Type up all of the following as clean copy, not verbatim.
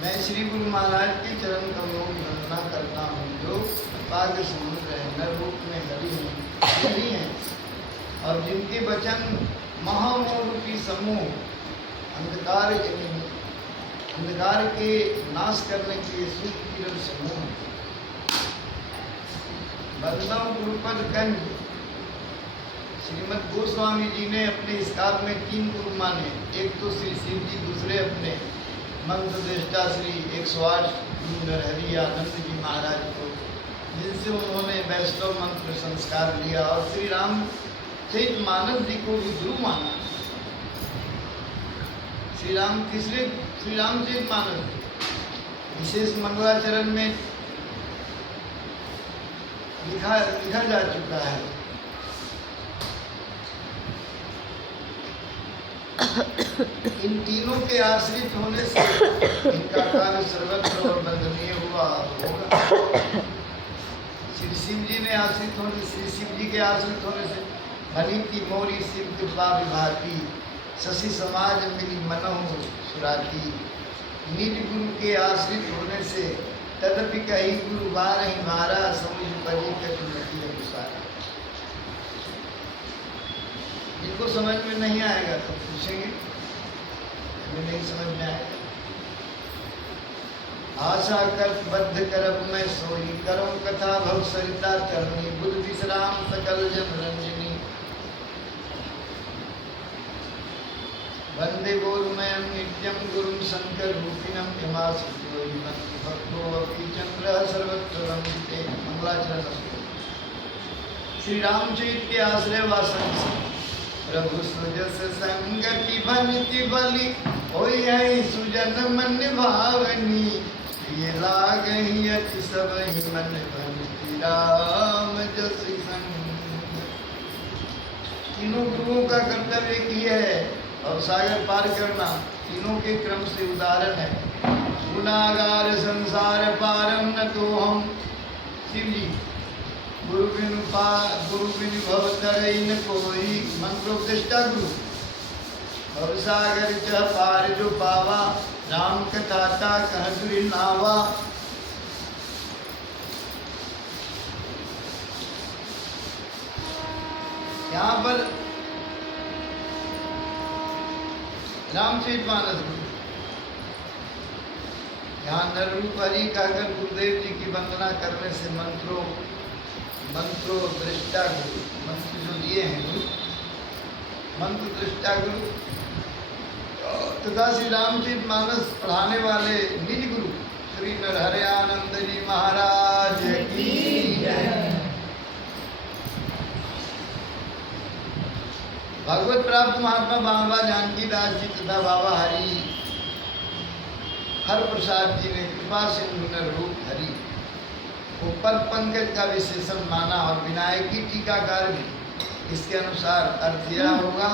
मैं श्री गुरु महाराज के चरण कमलों की वंदना करता हूँ, जो भाग्य समुद्र है, नर रूप में हरि हैं, और जिनके वचन महामोह रूपी समूह अंधकार के नाश करने के लिए सूर्य किरण समूह हैं। बंदव गुरुपद कंज। श्रीमद गोस्वामी जी ने अपने इस काव्य में 3 गुरु माने, एक तो श्री शिव जी, दूसरे अपने मंत्र दृष्टा श्री 108 नरहरि आनंद जी महाराज को, जिनसे उन्होंने वैष्णव मंत्र संस्कार लिया, और श्री राम चरित मानस जी को भी गुरु माना। श्री राम चरित मानस विशेष मंगलाचरण में लिखा जा चुका है। इन तीनों के आश्रित होने से इनका कार्य सर्वत्र और बंधनीय हुआ होगा। श्री शिव जी ने आश्रित होने, श्री शिव जी के आश्रित होने से भनीति मोरी शिव कृपा विभाती, शशि समाज मिली मनहु सुराती। निज गुरु के आश्रित होने से तदपि कही गुरु बारहि मारा, समुझ परी कटुमति अनुसार। जिनको समझ में नहीं आएगा तो पूछेंगे, हमें नहीं समझ में आएगा। आशा कर बद्ध करब मैं सोई, करम कथा भव सरिता चरणी, बुध विश्राम सकल जन रंजनी। वंदे गोरुमयं नित्यं गुरुं शंकर रूपिणं यमासुतोयि भक्तो अपि चंद्रः सर्वत्र वंदिते। मंगलाचरण। श्री रामचरित के आश्रय वासन प्रभु सुजस संगति बनिति बलि, होई है सुजन मन भावनी। ये लागहि अति सबहि मन बनिति राम जस संग। तीनों गुरुओं का कर्तव्य एक ही है, और सागर पार करना तीनों के क्रम से उदाहरण है। गुनागार संसार पारम न तो हम। शिव जी गुरु बिनु भव तरई न कोई, मंत्रोपदेष्टा गुरु। भव सागर चह पार जो पावा, राम कथाता कह दुरि नावा। यहाँ पर रामचरित मानस गुरु, यहाँ नर रूप हरि कहकर गुरुदेव जी की वंदना करने से मंत्रों दृष्टा गुरु, मंत्र जो दिए हैं गुरु, मंत्र दृष्टा गुरु, तथा श्री रामचरित मानस पढ़ाने वाले निज गुरु श्री नरहरि आनंद जी महाराज की जय। भगवत प्राप्त महात्मा बाबा जानकी दास जी तथा बाबा हर प्रसाद जी ने कृपा सिंधु नर रूप हरि को पद पंकज का विशेषण माना, और विनायकी टीकाकार भी इसके अनुसार अर्थ यह होगा।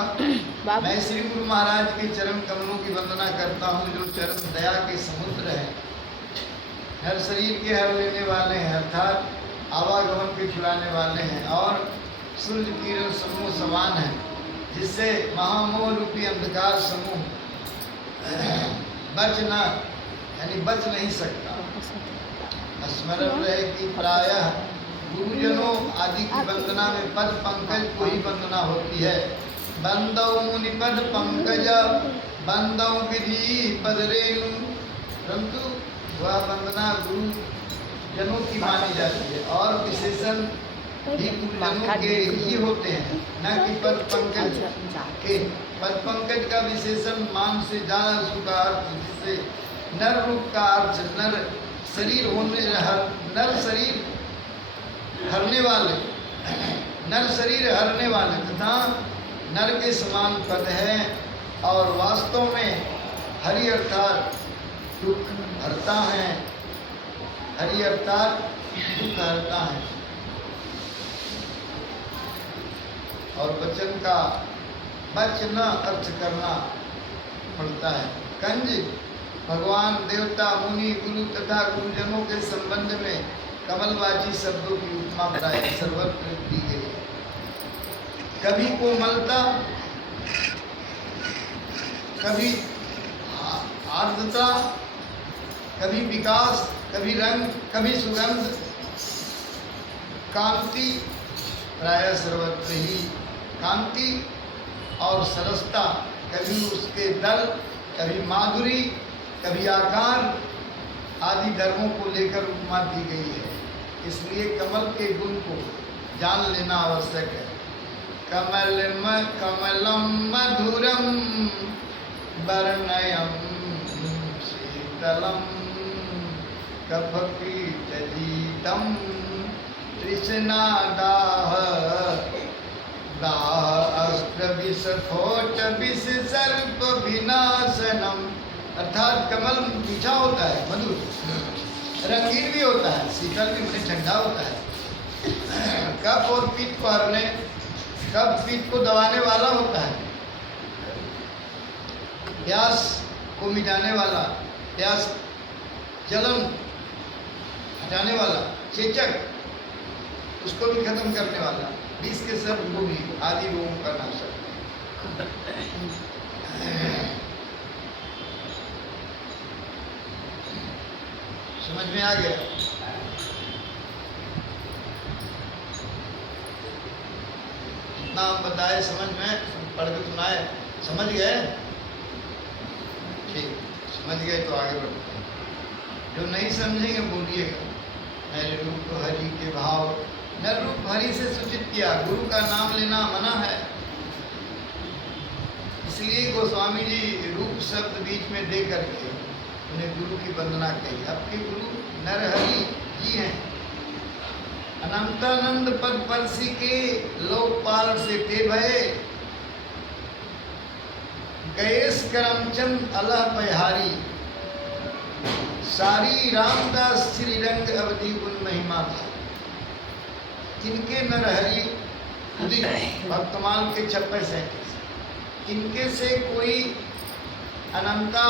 मैं श्री गुरु महाराज के चरण कमलों की वंदना करता हूँ, जो चरण दया के समुद्र हैं, हर शरीर के हर लेने वाले हैं, अर्थात आवागमन के छुड़ाने वाले हैं, और सूर्य किरण समूह समान है, जिससे महामोह रूपी अंधकार समूह बच नहीं सकता। स्मरण रहे कि प्रायः गुरुजनों आदि की वंदना में पद पंकज को ही वंदना होती है। बंदौ मुनि पद पंकज, बंदौ विधि पद रेणु। परंतु वह वंदना गुरुजनों की मानी जाती है, और विशेषण भी गुरुजनों के ही होते हैं, न कि पद पंकज के। पद पंकज का विशेषण मान से ज्यादा उसका अर्थ, जिससे नर रूप का अर्थ नर शरीर होने, नर शरीर हरने वाले तथा नर के समान पद है, और वास्तव में हरि अर्थात दुख हरता है, हरि अर्थात दुख हरता है। और वचन का वचन अर्थ करना पड़ता है। कंज भगवान, देवता, मुनि, गुरु तथा गुरुजनों के संबंध में कमलवाची शब्दों की उपमा बनाई सर्वत्र दी गई है। कभी कोमलता, कभी आर्द्रता, कभी विकास, कभी रंग, कभी सुगंध, कांति, प्रायः सर्वत्र ही कांति और सरसता, कभी उसके दल, कभी माधुरी, कभी आकार आदि धर्मों को लेकर उपमा दी गई है। इसलिए कमल के गुण को जान लेना आवश्यक है। कमलम मधुरम वर्णयम शीतलम कफपीतजीतम तृष्णा दाह अस्त्र विषफोट विष सर्प विनाशनम। अर्थात कमल मीठा होता है, मधुर, रंगीन भी होता है, शीतल भी बड़े ठंडा होता है, कफ और पित्त को हरने, कफ पित्त को दबाने वाला होता है, प्यास को मिटाने वाला, प्यास जलन हटाने वाला, चेचक उसको भी खत्म करने वाला, विष के सर्प को भी आदि रोगों का नाशक। समझ में आ गया? जितना हम बताए समझ में, पढ़ के सुनाए, समझ गए? ठीक, समझ गए तो आगे बढ़ते हैं। जो नहीं समझेंगे बोलिएगा। मेरे रूप हरि के भाव, न रूप हरि से सूचित किया, गुरु का नाम लेना मना है। इसलिए गोस्वामी जी रूप शब्द बीच में दे करके उन्हें गुरु की वंदना कही। आपके गुरु नरहरि जी हैं। अनंतानंद पद परसी के लोकपाल से ते भये, गयेश करमचंद अलह पहारी, सारी रामदास श्रीरंग अवधि गुण महिमा था। किनके नरहरि उदित भक्तमाल के 26-37, किनके से कोई अनंता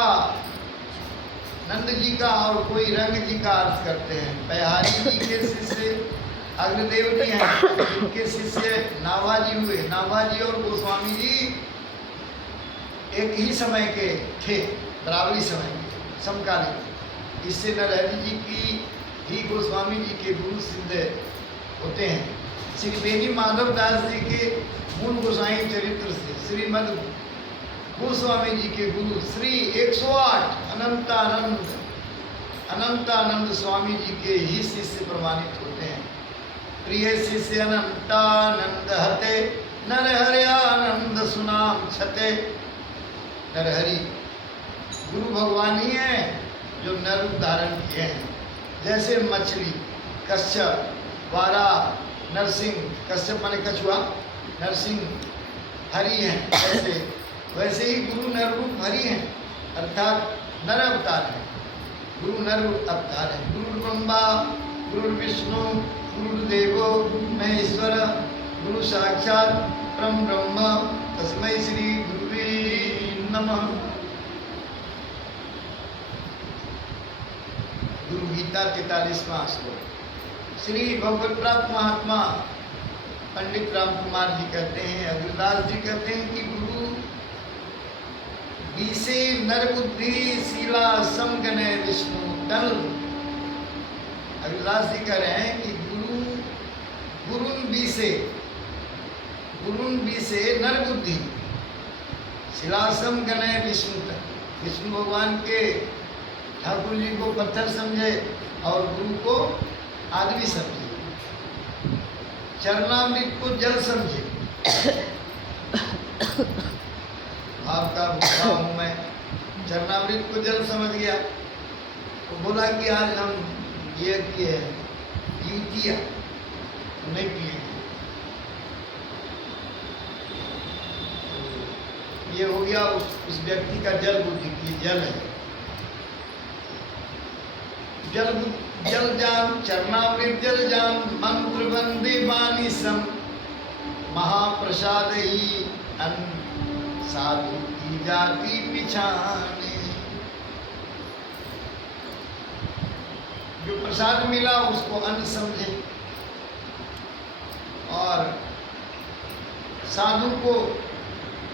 नंद जी का और कोई रंग जी का अर्थ करते हैं। पहारी जी के शिष्य अग्रदेव जी हैं, उनके शिष्य नाभा जी हुए। नाभा जी और गोस्वामी जी एक ही समय के थे, बराबरी समय के, समकालीन। इससे नरहरि जी की ही गोस्वामी जी के गुरु सिद्ध होते हैं। श्री बेनी माधव दास जी के मूल गोसाई चरित्र से श्रीमद गोस्वामी जी के गुरु श्री 108 अनंतानंद स्वामी जी के ही शिष्य प्रमाणित होते हैं। प्रिय शिष्य अनंतानंद हते, नरहर्यानंद सुनाम छते। नरहरि गुरु भगवान ही हैं जो नर रूप धारण किए हैं। जैसे मछली कश्यप, वारा, नरसिंह, कश्यप माने कछुआ, नरसिंह हरि हैं। वैसे ही गुरु नर रूप हरि हैं, अर्थात नर अवतार है। गुरु नर अवतार है। गुरु ब्रह्मा गुरु विष्णु गुरुदेवो महेश्वर, गुरु साक्षात परम ब्रह्म, तस्मै श्री गुरुवे नमः। गुरु गीता 43वां श्लोक। श्री भगवत प्राप्त महात्मा पंडित राम कुमार जी कहते हैं, अग्रदास जी कहते हैं कि गुरु बीसे नर बुद्धि शीला समगने विष्णु तल। अग्रदास जी कह रहे हैं कि गुरुन बीसे नर बुद्धि शिलासम गणे विष्णु तल। विष्णु भगवान के ठाकुर जी को पत्थर समझे और गुरु को आदमी समझे, चरणामृत को जल समझे। आपका भूखा हूँ मैं, चरणामृत को जल समझ गया तो बोला कि आज हम ये किए यूतिया नहीं पिएंगे। ये हो गया उस व्यक्ति का जल बुद्धि की, जल है। जल जान चरणामृत जल जान, मंत्र वंदे वाणी सम, महाप्रसाद ही अन्न साधु की जाति पिछाने। जो प्रसाद मिला उसको अन्न समझे और साधु को